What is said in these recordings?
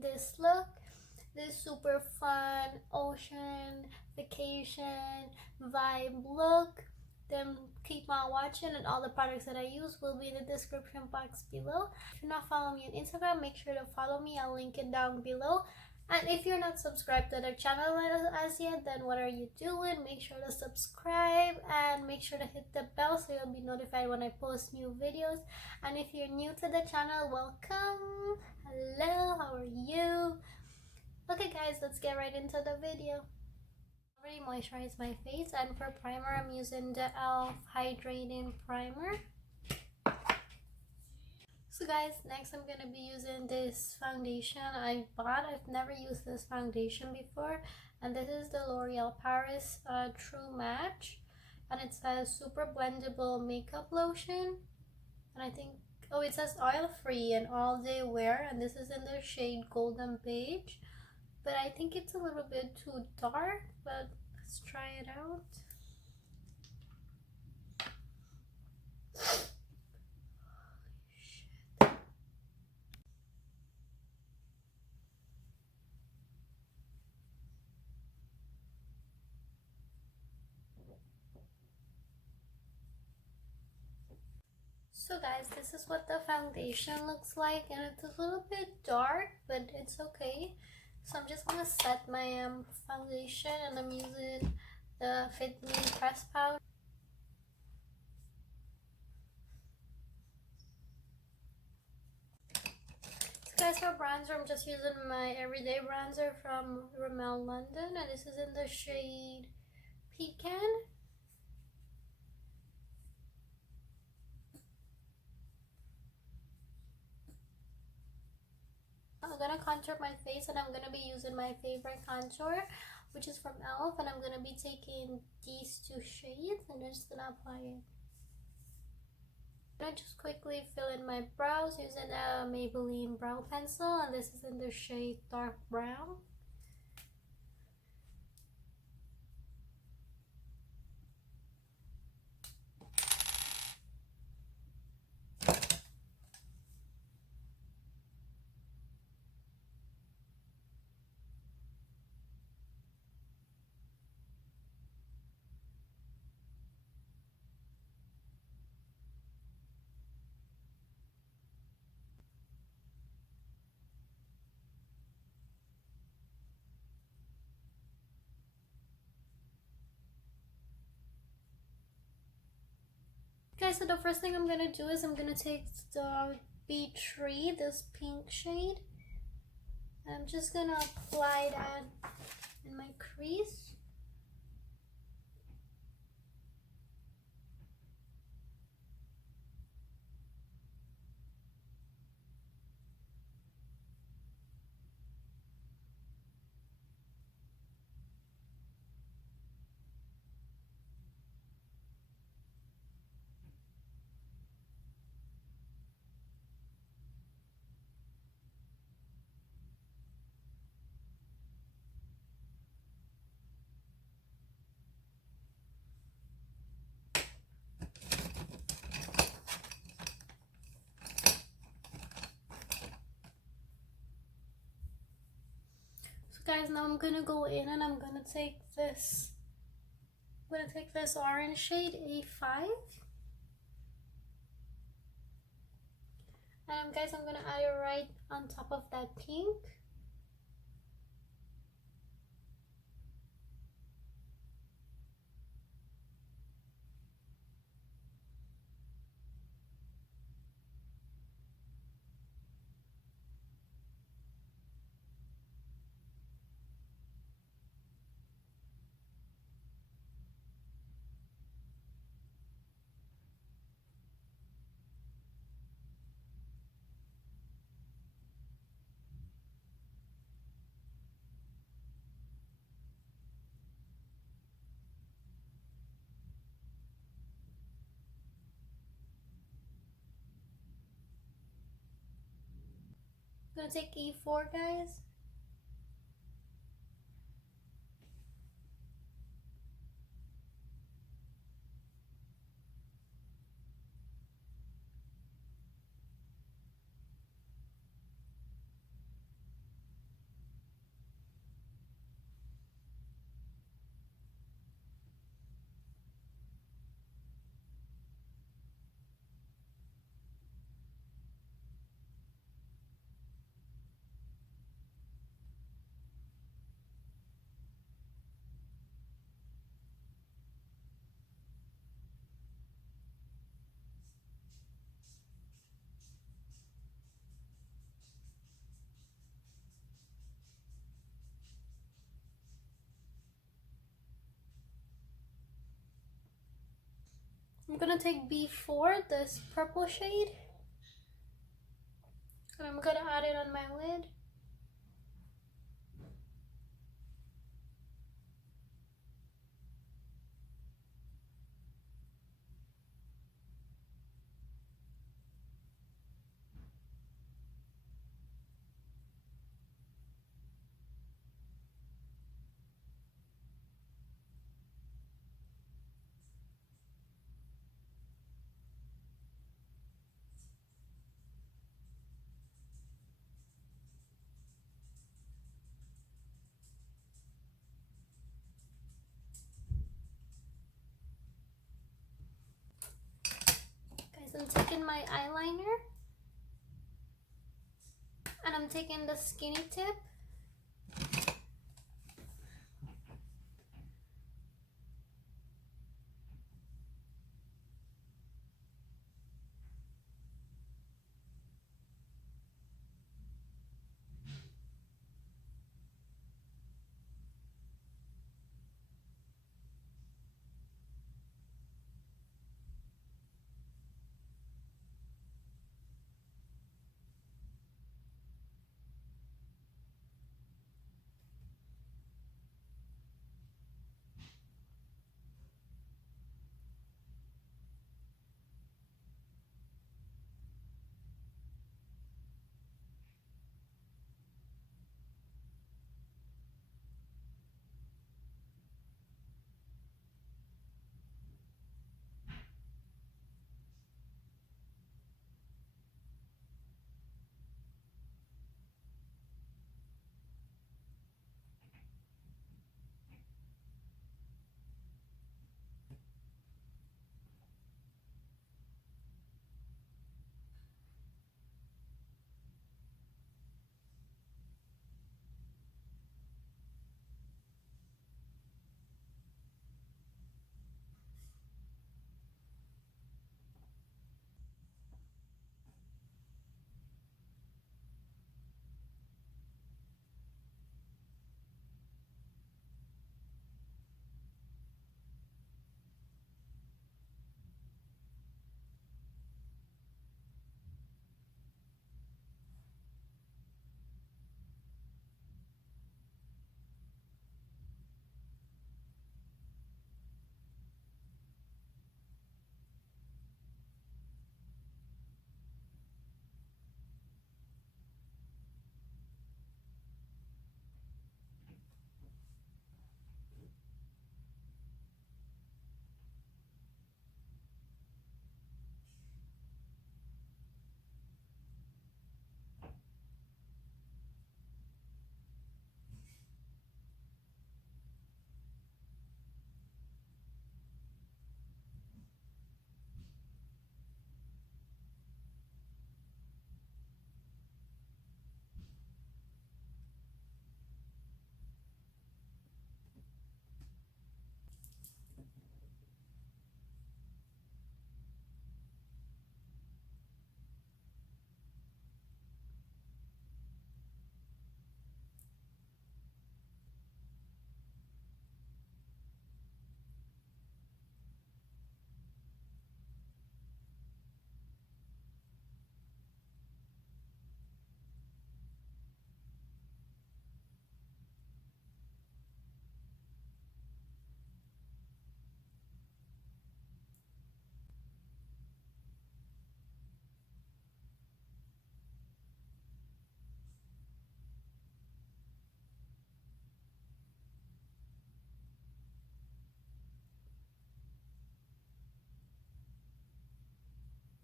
with this look, this super fun ocean vacation vibe look, then keep on watching, and all the products that I use will be in the description box below. If you're not following me on Instagram, make sure to follow me. I'll link it down below. And if you're not subscribed to the channel as yet, then what are you doing? Make sure to subscribe and make sure to hit the bell so you'll be notified when I post new videos. And if you're new to the channel, welcome. Hello, how are you? Okay guys, let's get right into the video. I already moisturized my face, and for primer I'm using the e.l.f. hydrating primer. So guys, next I'm gonna be using this foundation I bought. I've never used this foundation before, and this is the L'Oreal Paris True Match, and it says super blendable makeup lotion, and I think, oh, it says oil free and all day wear, and this is in the shade Golden Beige, but I think it's a little bit too dark, but let's try it out. So guys, this is what the foundation looks like, and it's a little bit dark, but it's okay. So I'm just gonna set my foundation, and I'm using the Fitme press powder. So guys, for bronzer, I'm just using my everyday bronzer from Rimmel London, and this is in the shade Pecan. I'm gonna contour my face, and I'm gonna be using my favorite contour, which is from e.l.f., and I'm gonna be taking these two shades and I'm just gonna apply it. I'm gonna just quickly fill in my brows using a Maybelline brow pencil, and this is in the shade dark brown. Okay, so the first thing I'm gonna do is I'm gonna take the B3, this pink shade, and I'm just gonna apply that in my crease. Guys, now I'm gonna go in and I'm gonna take this orange shade A5, and guys, I'm gonna add it right on top of that pink. I'm gonna take E4, guys. I'm gonna take B4, this purple shade, and I'm gonna add it on my lid. Guys, I'm taking my eyeliner, and I'm taking the skinny tip.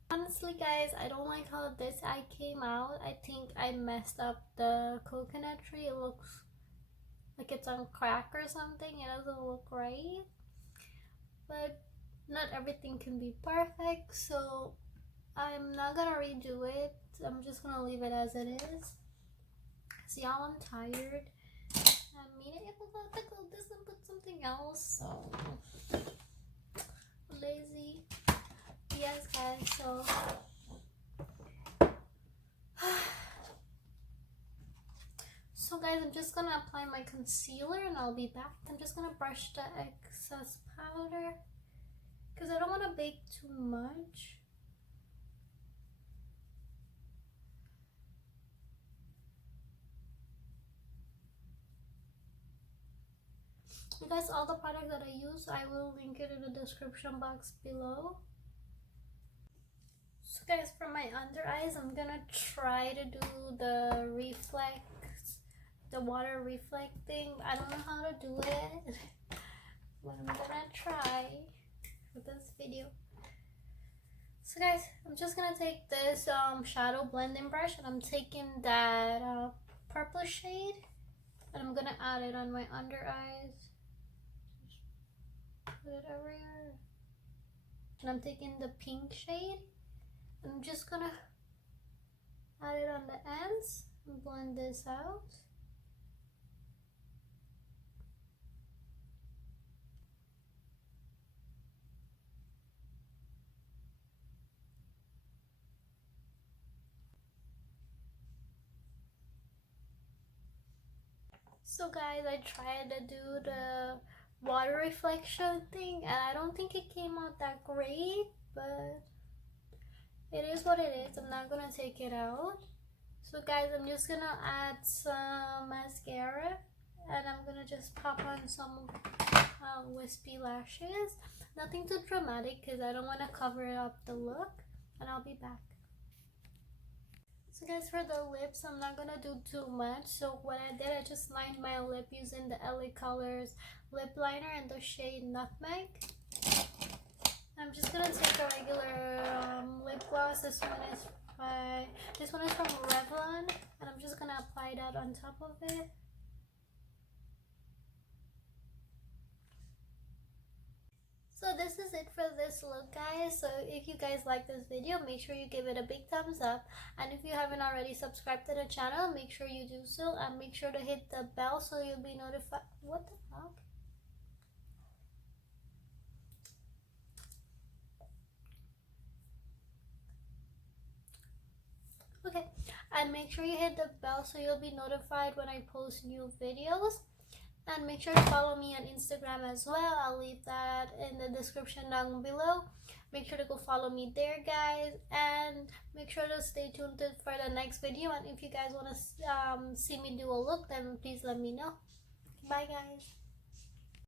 Honestly, guys, I don't like how this eye came out. I think I messed up the coconut tree. It looks like it's on crack or something. It doesn't look right. But not everything can be perfect, so I'm not gonna redo it. I'm just gonna leave it as it is. See, y'all, I'm tired. I mean, if I go this and put something else, so lazy. Yes, guys, so so guys, I'm just gonna apply my concealer and I'll be back. I'm just gonna brush the excess powder. because I don't want to bake too much. You guys, all the products that I use, I will link it in the description box below. So guys, for my under eyes, I'm gonna try to do the water reflecting. I don't know how to do it, but I'm gonna try for this video. So guys, I'm just gonna take this shadow blending brush, and I'm taking that purple shade, and I'm gonna add it on my under eyes. Just put it everywhere. And I'm taking the pink shade, and I'm just gonna add it on the ends and blend this out. So guys, I tried to do the water reflection thing, and I don't think it came out that great, but it is what it is. I'm not gonna take it out. So guys, I'm just gonna add some mascara, and I'm gonna just pop on some wispy lashes. Nothing too dramatic because I don't want to cover up the look, and I'll be back. So guys, for the lips, I'm not gonna do too much. So what I did, I just lined my lip using the LA Colors lip liner in the shade Nutmeg. I'm just gonna take a regular lip gloss. This one is from Revlon, and I'm just gonna apply that on top of it. So this is it for this look, guys. So if you guys like this video, make sure you give it a big thumbs up, and if you haven't already subscribed to the channel, make sure you do so, and make sure to hit the bell so you'll be notified. What the fuck? Okay, and make sure you hit the bell so you'll be notified when I post new videos. And make sure to follow me on Instagram as well. I'll leave that in the description down below. Make sure to go follow me there, guys. And make sure to stay tuned for the next video. And if you guys want to see me do a look, then please let me know. Bye, guys.